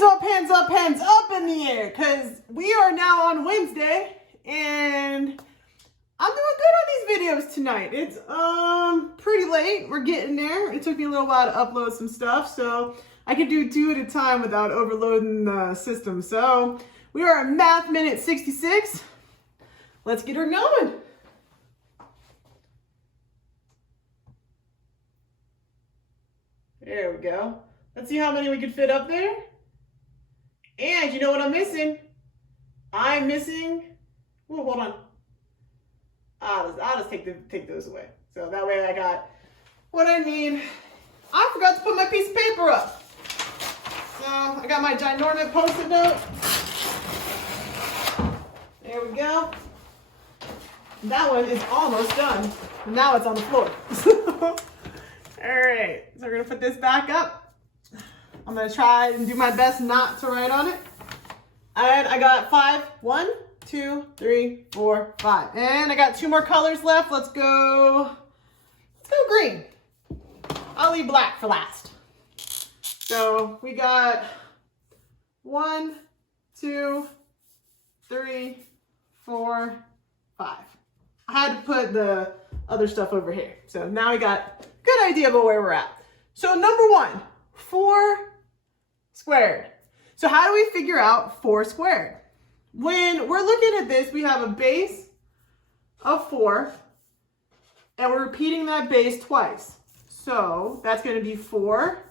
hands up, hands up in the air, because we are now on Wednesday, and I'm doing good on these videos tonight. It's pretty late. We're getting there. It took me a little while to upload some stuff, so I could do 2 at a time without overloading the system. So we are at Math Minute 66. Let's get her going. There we go. Let's see how many we can fit up there. And you know what I'm missing? I'm missing, oh, hold on. I'll just take those away. So that way I got what I need. I forgot to put my piece of paper up. So I got my ginormous Post-it note. There we go. That one is almost done. Now it's on the floor. All right, so we're gonna put this back up. I'm gonna try and do my best not to write on it. And I got 5. 1, 2, 3, 4, 5. And I got 2 more colors left. Let's go green. I'll leave black for last. So we got 1, 2, 3, 4, 5. I had to put the other stuff over here. So now we got a good idea about where we're at. So number 1, 4 squared. So how do we figure out 4 squared? When we're looking at this, we have a base of 4, and we're repeating that base twice. So that's going to be 4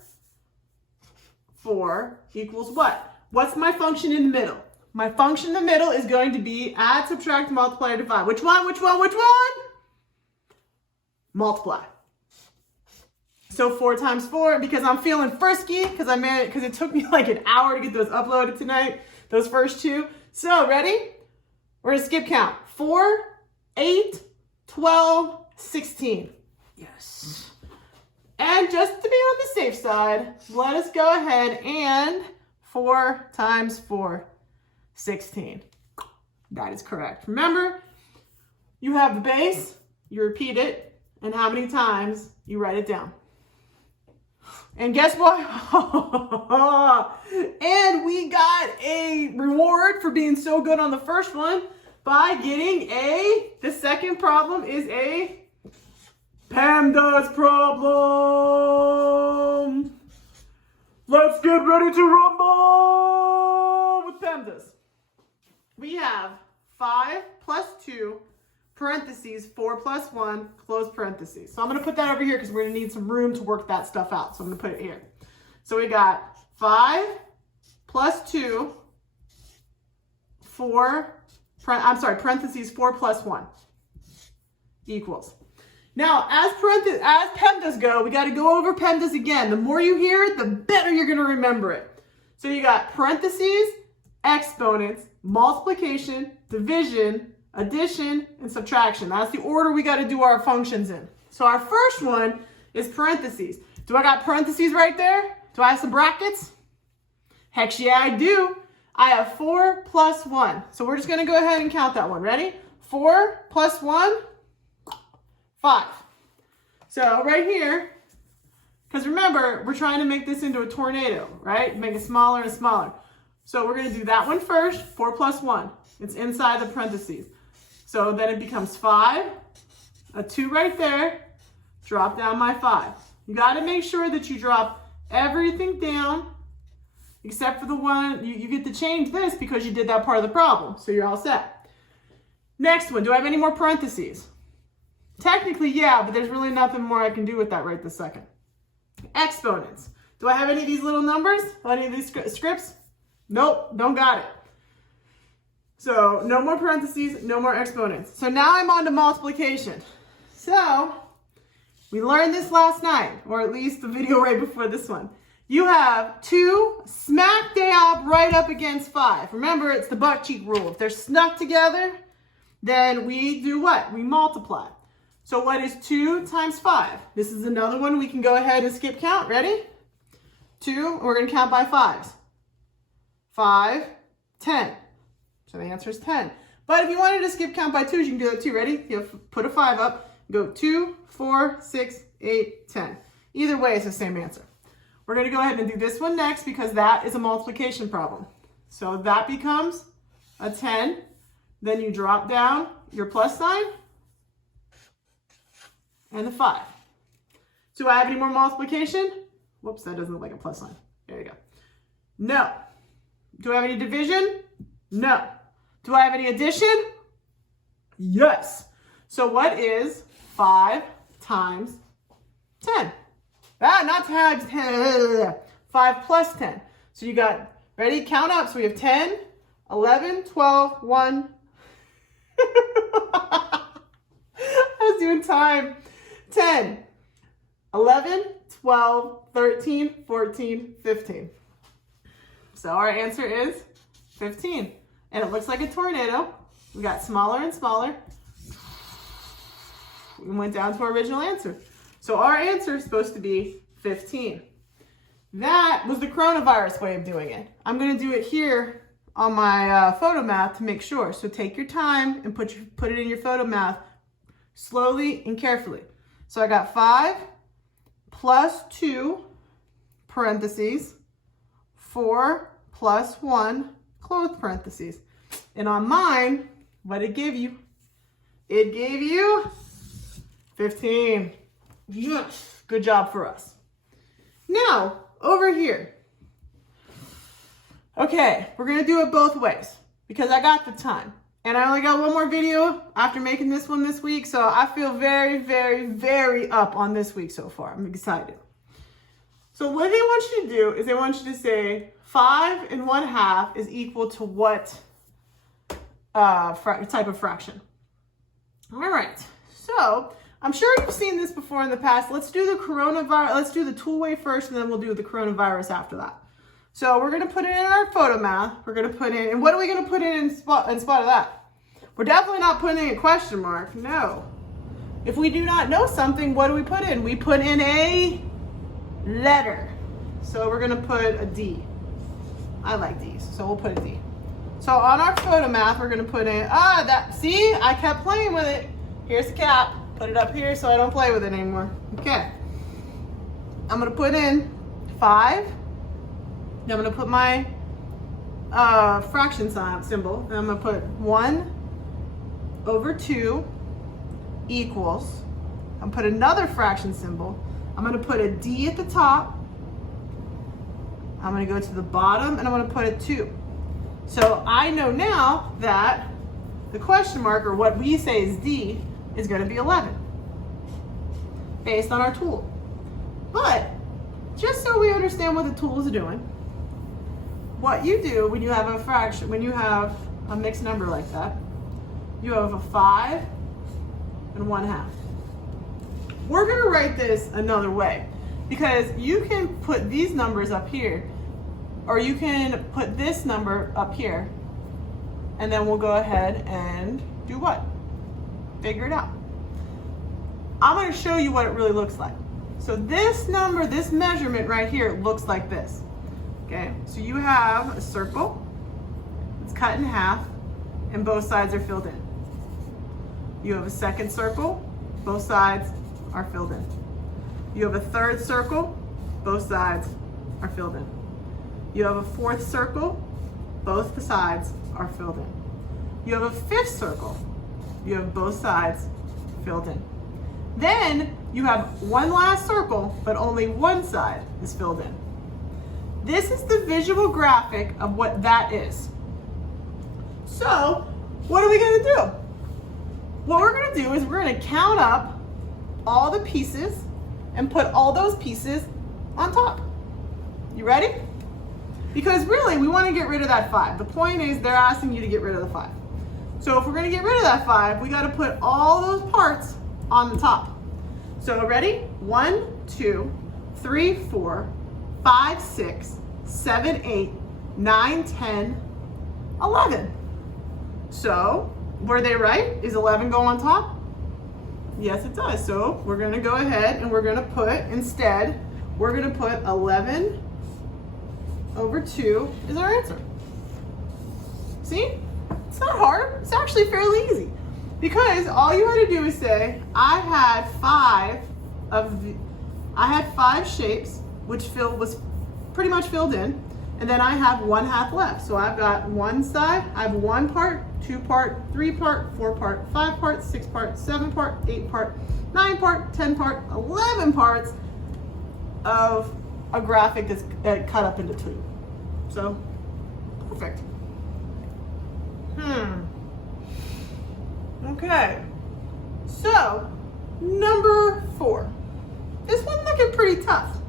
equals what? What's my function in the middle? My function in the middle is going to be add, subtract, multiply, divide. Which one? Multiply. So 4 times 4, because I'm feeling frisky, because it took me like an hour to get those uploaded tonight, those first 2. So ready? We're gonna skip count. 4, 8, 12, 16. Yes. And just to be on the safe side, let us go ahead and 4 times 4, 16. That is correct. Remember, you have the base, you repeat it, and how many times you write it down. And guess what? And we got a reward for being so good on the first one by getting the second problem is a PEMDAS problem. Let's get ready to rumble with PEMDAS. We have 5 plus 2 parentheses, 4 plus 1, close parentheses. So I'm going to put that over here because we're going to need some room to work that stuff out. So I'm going to put it here. So we got 5 plus 2, parentheses, 4 plus 1 equals. Now, as PEMDAS go, we got to go over PEMDAS again. The more you hear it, the better you're going to remember it. So you got parentheses, exponents, multiplication, division, addition, and subtraction. That's the order we got to do our functions in. So our first one is parentheses. Do I got parentheses right there? Do I have some brackets? Heck yeah, I do. I have 4 plus 1. So we're just going to go ahead and count that one. Ready? 4 plus 1, 5. So right here, because remember, we're trying to make this into a tornado, right? Make it smaller and smaller. So we're going to do that one first, 4 plus 1. It's inside the parentheses. So then it becomes 5, a 2 right there, drop down my 5. You got to make sure that you drop everything down except for the one, you get to change this because you did that part of the problem. So you're all set. Next one, do I have any more parentheses? Technically, yeah, but there's really nothing more I can do with that right this second. Exponents. Do I have any of these little numbers? Any of these scripts? Nope, don't got it. So no more parentheses, no more exponents. So now I'm on to multiplication. So we learned this last night, or at least the video right before this one. You have 2 smack dab right up against 5. Remember, it's the butt cheek rule. If they're snuck together, then we do what? We multiply. So what is 2 times 5? This is another one we can go ahead and skip count. Ready? 2, we're going to count by 5s. 5, 10. So the answer is 10. But if you wanted to skip count by 2s, you can do that too. Ready? You put a 5 up, go 2, 4, 6, 8, 10. Either way, it's the same answer. We're going to go ahead and do this one next because that is a multiplication problem. So that becomes a 10. Then you drop down your plus sign and the 5. Do I have any more multiplication? Whoops, that doesn't look like a plus sign. There you go. No. Do I have any division? No. Do I have any addition? Yes. So what is 5 times 10? Not times 10. 5 plus 10. So you got, ready? Count up. So we have 10, 11, 12, 1. I was doing time. 10, 11, 12, 13, 14, 15. So our answer is 15. And it looks like a tornado. We got smaller and smaller. We went down to our original answer. So our answer is supposed to be 15. That was the coronavirus way of doing it. I'm going to do it here on my photo math to make sure. So take your time and put it in your photo math slowly and carefully. So I got 5 plus 2, parentheses, 4 plus 1, close parentheses. And on mine, what did it give you? It gave you 15. Yes, good job for us. Now, over here. Okay, we're gonna do it both ways because I got the time. And I only got one more video after making this one this week, so I feel very, very, very up on this week so far. I'm excited. So what they want you to do is they want you to say 5 1/2 is equal to what type of fraction. All right, so I'm sure you've seen this before in the past. Let's do the coronavirus, let's do the tool way first, and then we'll do the coronavirus after that. So we're gonna put it in our photo math. We're gonna put in, and what are we gonna put in spot of that? We're definitely not putting in a question mark, no. If we do not know something, what do we put in? We put in a letter. So we're gonna put a D. I like D's, so we'll put a D. So on our photo math, we're gonna put in, see, I kept playing with it. Here's the cap, put it up here so I don't play with it anymore. Okay, I'm gonna put in 5. Now I'm gonna put my fraction symbol, and I'm gonna put 1/2 equals, I'm gonna put another fraction symbol, I'm gonna put a D at the top, I'm gonna go to the bottom, and I'm gonna put a 2. So I know now that the question mark, or what we say is D, is gonna be 11, based on our tool. But, just so we understand what the tool is doing, what you do when you have a fraction, when you have a mixed number like that, you have a 5 1/2. We're gonna write this another way because you can put these numbers up here, or you can put this number up here, and then we'll go ahead and do what? Figure it out. I'm gonna show you what it really looks like. So this number, this measurement right here looks like this. Okay, so you have a circle, it's cut in half, and both sides are filled in. You have a second circle, both sides are filled in. You have a third circle, both sides are filled in. You have a fourth circle, both the sides are filled in. You have a fifth circle, you have both sides filled in. Then you have one last circle, but only one side is filled in. This is the visual graphic of what that is. So, what are we gonna do? What we're gonna do is we're gonna count up all the pieces and put all those pieces on top. You ready? Because really, we wanna get rid of that 5. The point is they're asking you to get rid of the 5. So if we're gonna get rid of that 5, we gotta put all those parts on the top. So ready? 1, 2, 3, 4, 5, 6, 7, 8, 9, 10, 11. So, were they right? Is 11 go on top? Yes, it does. So, we're going to go ahead and we're going to put, instead, we're going to put 11/2 is our answer. See? It's not hard. It's actually fairly easy. Because all you had to do is say, I had 5 shapes, which was pretty much filled in. And then I have 1/2 left. So I've got one side, I have 1 part, 2 part, 3 part, 4 part, 5 part, 6 part, 7 part, 8 part, 9 part, 10 part, 11 parts of a graphic that's cut up into 2. So, perfect. Okay. So, number 4. This one's looking pretty tough.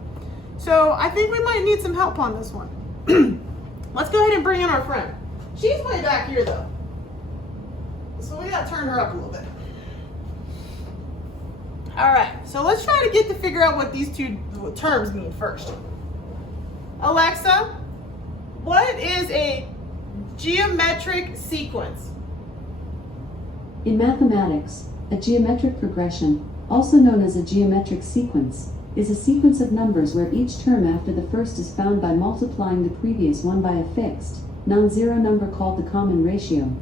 So I think we might need some help on this one. Let's go ahead and bring in our friend. She's way back here though. So we gotta turn her up a little bit. All right, so let's try to figure out what these two terms mean first. Alexa, what is a geometric sequence? In mathematics, a geometric progression, also known as a geometric sequence, is a sequence of numbers where each term after the first is found by multiplying the previous one by a fixed, non-zero number called the common ratio.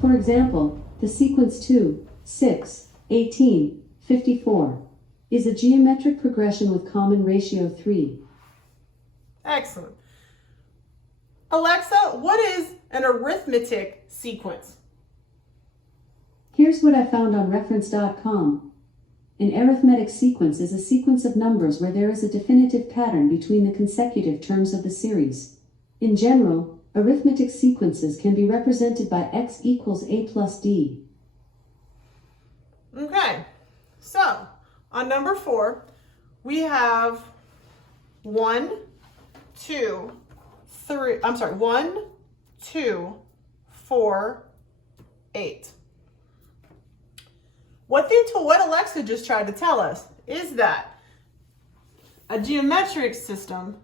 For example, the sequence 2, 6, 18, 54 is a geometric progression with common ratio 3. Excellent. Alexa, what is an arithmetic sequence? Here's what I found on reference.com. An arithmetic sequence is a sequence of numbers where there is a definitive pattern between the consecutive terms of the series. In general, arithmetic sequences can be represented by x equals a plus d. Okay, so on number 4, we have 1, 2, 4, 8. What Alexa just tried to tell us is that a geometric system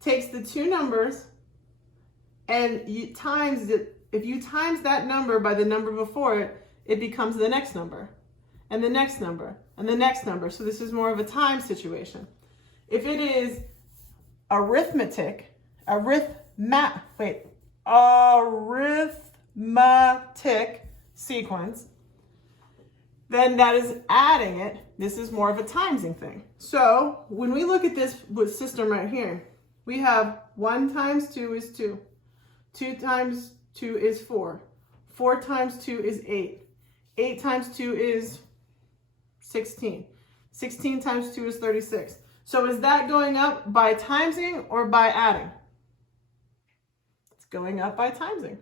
takes the two numbers and you times it. If you times that number by the number before it, it becomes the next number, and the next number, and the next number. So this is more of a time situation. If it is arithmetic sequence, then that is adding it. This is more of a timesing thing. So when we look at this system right here, we have 1 times 2 is 2. 2 times 2 is 4. 4 times 2 is 8. 8 times 2 is 16. 16 times 2 is 36. So is that going up by timesing or by adding? It's going up by timesing.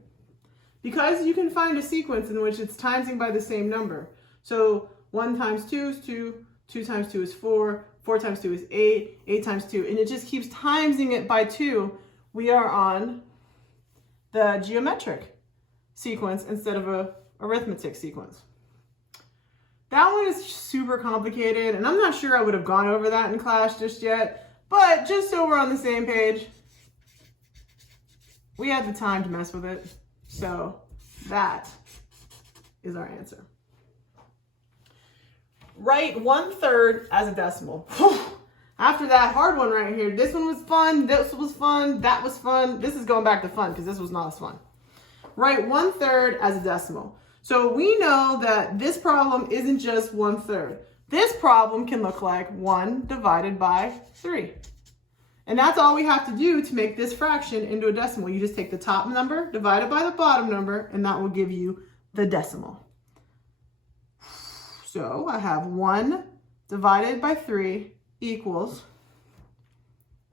Because you can find a sequence in which it's timesing by the same number. So 1 times 2 is 2, 2 times 2 is 4, 4 times 2 is 8, 8 times 2, and it just keeps timesing it by 2. We are on the geometric sequence instead of a arithmetic sequence. That one is super complicated, and I'm not sure I would have gone over that in class just yet, but just so we're on the same page, we had the time to mess with it. So that is our answer. Write 1/3 as a decimal. After that hard one right here, this one was fun, this was fun, that was fun. This is going back to fun because this was not as fun. Write 1/3 as a decimal. So we know that this problem isn't just 1/3. This problem can look like 1 divided by 3. And that's all we have to do to make this fraction into a decimal. You just take the top number divided by the bottom number, and that will give you the decimal. So I have 1 divided by 3 equals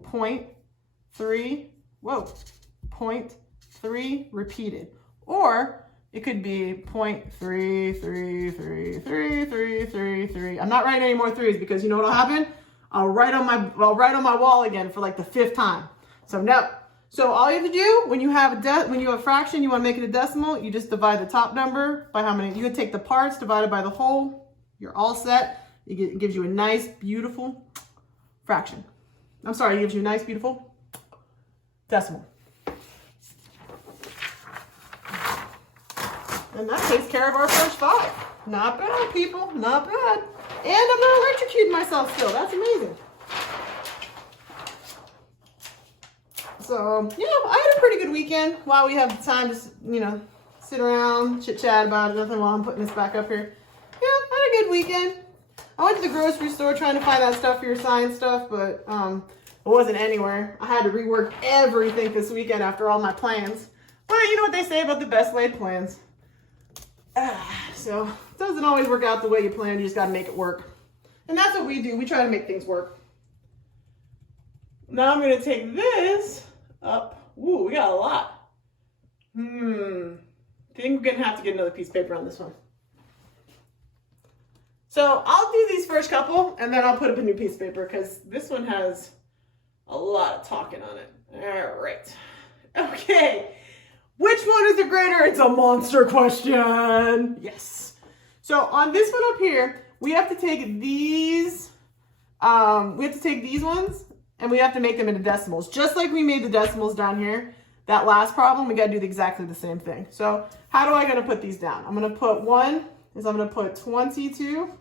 0.3 repeated. Or it could be 0.3333333. I'm not writing any more 3's because you know what'll happen? I'll write on my wall again for like the 5th time. So no. So all you have to do when you have a fraction, you want to make it a decimal, you just divide the top number by how many. You can take the parts divided by the whole. You're all set. It gives you a nice, beautiful fraction. I'm sorry, it gives you a nice, beautiful decimal. And that takes care of our first 5. Not bad, people, not bad. And I'm not electrocuting myself still. That's amazing. So, yeah, I had a pretty good weekend while we have time to, sit around, chit-chat about nothing while I'm putting this back up here. Yeah, I had a good weekend. I went to the grocery store trying to find that stuff for your science stuff, but It wasn't anywhere. I had to rework everything this weekend after all my plans. But you know what they say about the best laid plans. So it doesn't always work out the way you planned. You just got to make it work. And that's what we do. We try to make things work. Now I'm going to take this up. Ooh, we got a lot. I think we're going to have to get another piece of paper on this one. So I'll do these first couple, and then I'll put up a new piece of paper because this one has a lot of talking on it. All right. Okay. Which one is the greater? It's a monster question. Yes. So on this one up here, we have to take these, ones, and we have to make them into decimals. Just like we made the decimals down here, that last problem, we got to do exactly the same thing. So how do I going to put these down? I'm going to put I'm going to put 22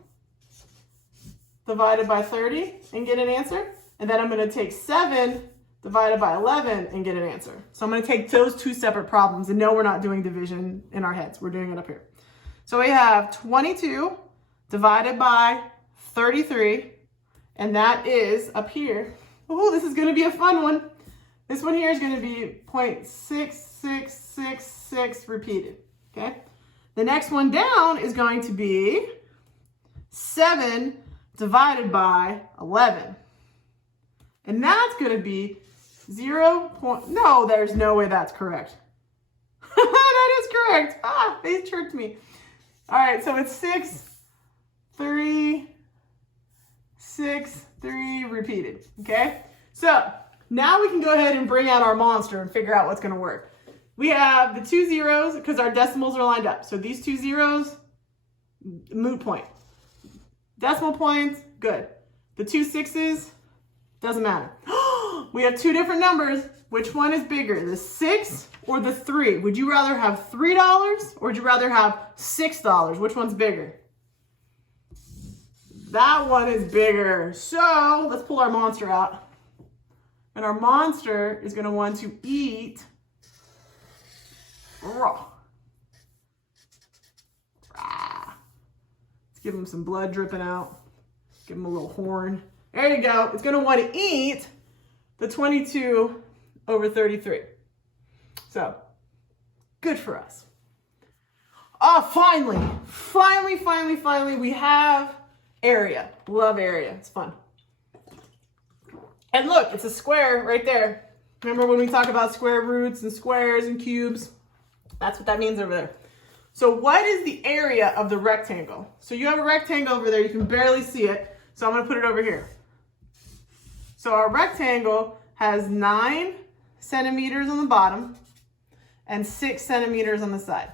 divided by 30 and get an answer. And then I'm going to take 7 divided by 11 and get an answer. So I'm going to take those two separate problems. And no, we're not doing division in our heads. We're doing it up here. So we have 22 divided by 33. And that is up here. Oh, this is going to be a fun one. This one here is going to be 0.6666 repeated. Okay. The next one down is going to be 7 divided by 11. And that's going to be 0. No, there's no way that's correct. That is correct. They tricked me. All right, so it's 6, 3, 6, 3 repeated. Okay, so now we can go ahead and bring out our monster and figure out what's going to work. We have the 2 zeros because our decimals are lined up. So these 2 zeros, moot point. Decimal points, good. The 2 6s, doesn't matter. We have 2 different numbers. Which one is bigger, the 6 or the 3? Would you rather have $3 or would you rather have $6? Which one's bigger? That one is bigger. So let's pull our monster out. And our monster is going to want to eat raw. Let's give him some blood dripping out. Give him a little horn. There you go. It's going to want to eat the 22 over 33. So, good for us. Finally, we have area. Love area. It's fun. And look, it's a square right there. Remember when we talk about square roots and squares and cubes? That's what that means over there. So what is the area of the rectangle? So you have a rectangle over there. You can barely see it. So I'm going to put it over here. So our rectangle has 9 centimeters on the bottom and 6 centimeters on the side.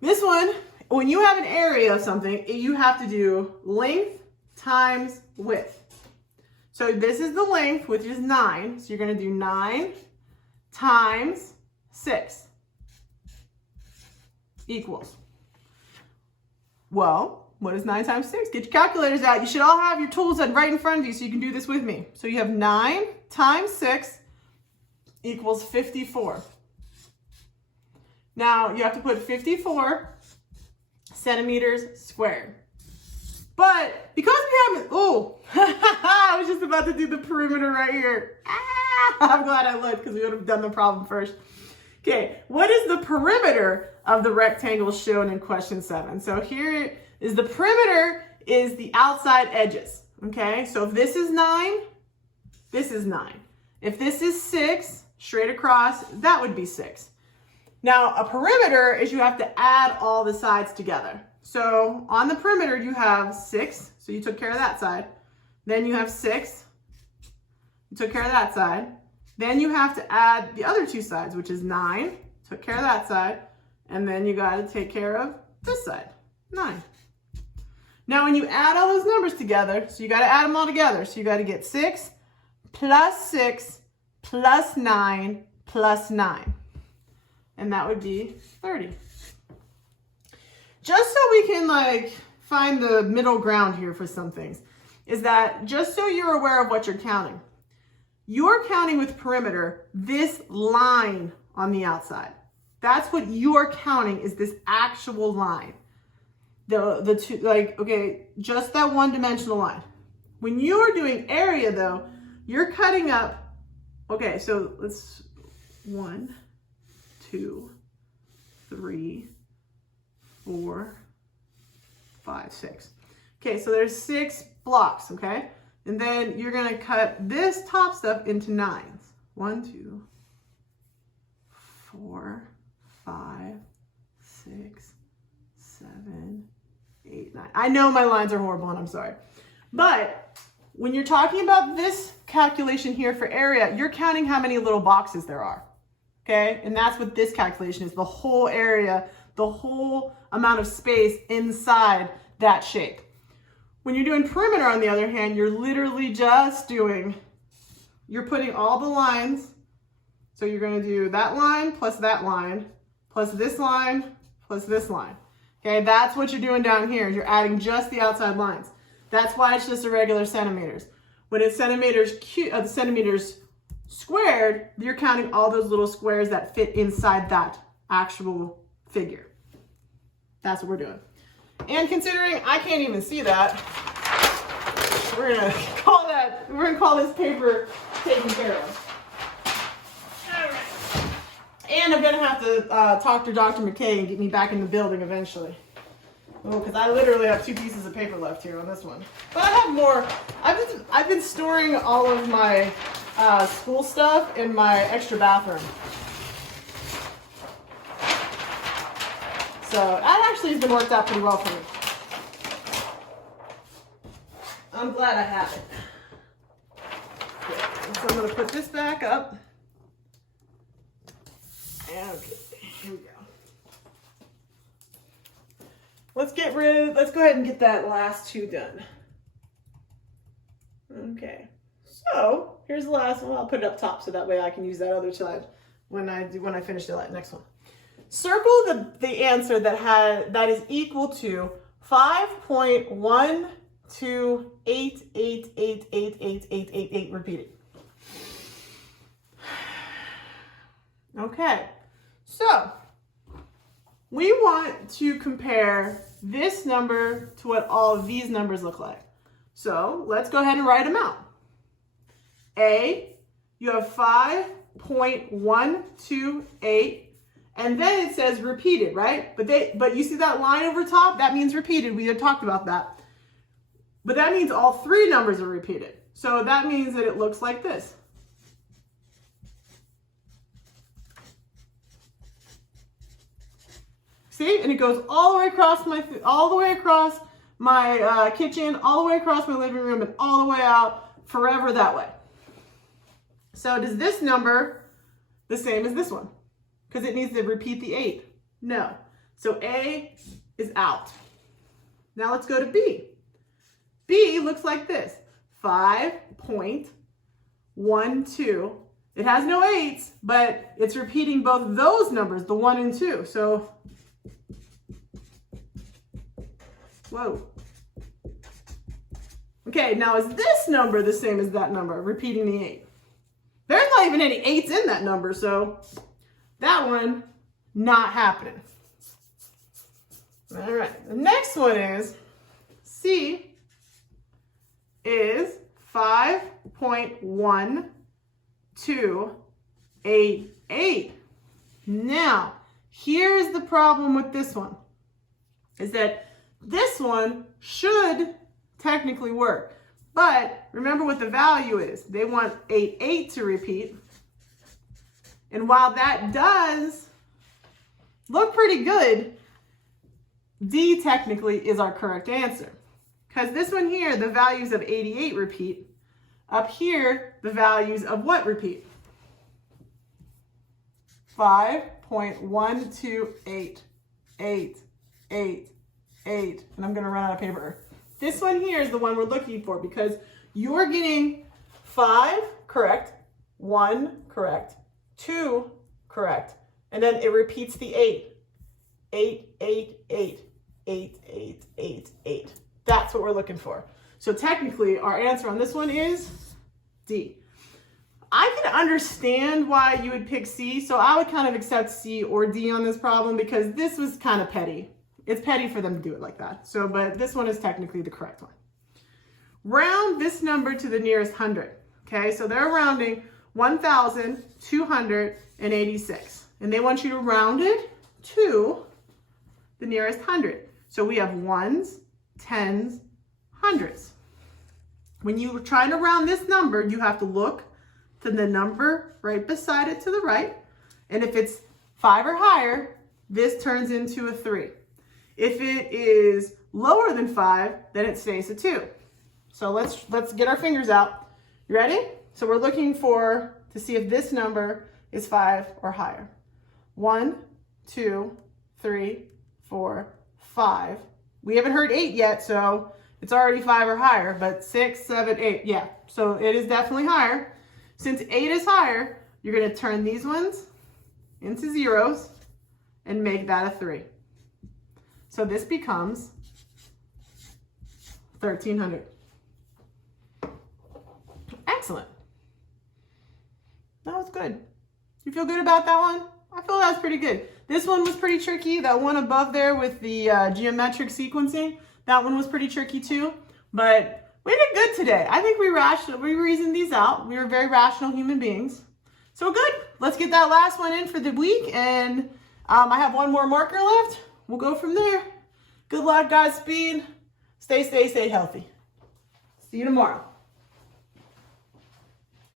This one, when you have an area of something, you have to do length times width. So this is the length, which is 9. So you're going to do 9 times 6 equals. Well, what is 9 times 6? Get your calculators out. You should all have your tools right in front of you so you can do this with me. So you have 9 times 6 equals 54. Now you have to put 54 centimeters squared. But because we haven't, I was just about to do the perimeter right here. I'm glad I looked because we would have done the problem first. Okay, what is the perimeter of the rectangle shown in question 7? So here is the perimeter is the outside edges. Okay, so if this is 9, this is 9. If this is 6, straight across, that would be 6. Now, a perimeter is you have to add all the sides together. So on the perimeter, you have 6. So you took care of that side. Then you have 6. You took care of that side. Then you have to add the other 2 sides, which is 9. Took care of that side. And then you got to take care of this side, 9. Now, when you add all those numbers together, so you got to add them all together. So you got to get 6 plus 6 plus 9 plus 9. And that would be 30. Just so we can find the middle ground here for some things, is that just so you're aware of what you're counting with perimeter, this line on the outside. That's what you're counting, is this actual line. The two, okay, just that one-dimensional line. When you are doing area though, you're cutting up, okay, so let's 1, 2, 3, 4, 5, 6. Okay, so there's 6 blocks, okay? And then you're gonna cut this top stuff into 9s. 1, 2, 4, 5, 6, 7, 8, 9. I know my lines are horrible and I'm sorry. But when you're talking about this calculation here for area, you're counting how many little boxes there are, okay? And that's what this calculation is, the whole area, the whole amount of space inside that shape. When you're doing perimeter, on the other hand, you're literally just doing, you're putting all the lines. So you're going to do that line plus this line plus this line. Okay, that's what you're doing down here. You're adding just the outside lines. That's why it's just irregular centimeters. When it's centimeters squared, you're counting all those little squares that fit inside that actual figure. That's what we're doing. And considering I can't even see that, we're gonna call this paper taken care of. All right. And I'm gonna have to talk to Dr. McKay and get me back in the building eventually. Oh, because I literally have 2 pieces of paper left here on this one. But I have more. I've been storing all of my school stuff in my extra bathroom. So that actually has been worked out pretty well for me. I'm glad I have it. Okay, so I'm going to put this back up. Okay, here we go. Let's go ahead and get that last 2 done. Okay, so here's the last one. I'll put it up top so that way I can use that other side when I finish the next one. Circle the answer that is equal to 5.128888888 repeated. Okay, so we want to compare this number to what all of these numbers look like. So let's go ahead and write them out. A, you have 5.128. And then it says repeated, right? But you see that line over top? That means repeated. We had talked about that. But that means all 3 numbers are repeated. So that means that it looks like this. See? And it goes all the way across my kitchen, all the way across my living room, and all the way out forever that way. So does this number the same as this one? Because it needs to repeat the 8. No. So A is out. Now let's go to B. B looks like this. 5.12. It has no 8s, but it's repeating both those numbers, the 1 and 2. So, whoa. Okay, now is this number the same as that number, repeating the 8? There's not even any 8s in that number, so that one, not happening. All right, the next one is C is 5.1288. Now, here's the problem with this one, is that this one should technically work. But remember what the value is. They want 88 to repeat. And while that does look pretty good, D technically is our correct answer. Because this one here, the values of 88 repeat. Up here, the values of what repeat? 5.12888. And I'm going to run out of paper. This one here is the one we're looking for because you're getting 5 correct, 1 correct, 2 correct, and then it repeats the 8. 8, 8, 8, 8, 8, 8, 8. That's what we're looking for. So technically, our answer on this one is D. I can understand why you would pick C, so I would kind of accept C or D on this problem because this was kind of petty. It's petty for them to do it like that. So, but this one is technically the correct one. round this number to the nearest hundred. Okay, so they're rounding 1,286. And they want you to round it to the nearest hundred. So we have ones, tens, hundreds. When you're trying to round this number, you have to look to the number right beside it to the right. And if it's 5 or higher, this turns into a 3. If it is lower than 5, then it stays a 2. So let's get our fingers out. You ready? So we're looking to see if this number is 5 or higher. 1, 2, 3, 4, 5. We haven't heard 8 yet, so it's already 5 or higher, but 6, 7, 8, yeah. So it is definitely higher. Since 8 is higher, you're gonna turn these ones into zeros and make that a 3. So this becomes 1,300. Excellent. That was good. You feel good about that one? I feel that was pretty good. This one was pretty tricky. That one above there with the geometric sequencing, that one was pretty tricky too. But we did good today. I think we reasoned these out. We were very rational human beings. So good. Let's get that last one in for the week. And I have one more marker left. We'll go from there. Good luck, Godspeed. Stay healthy. See you tomorrow.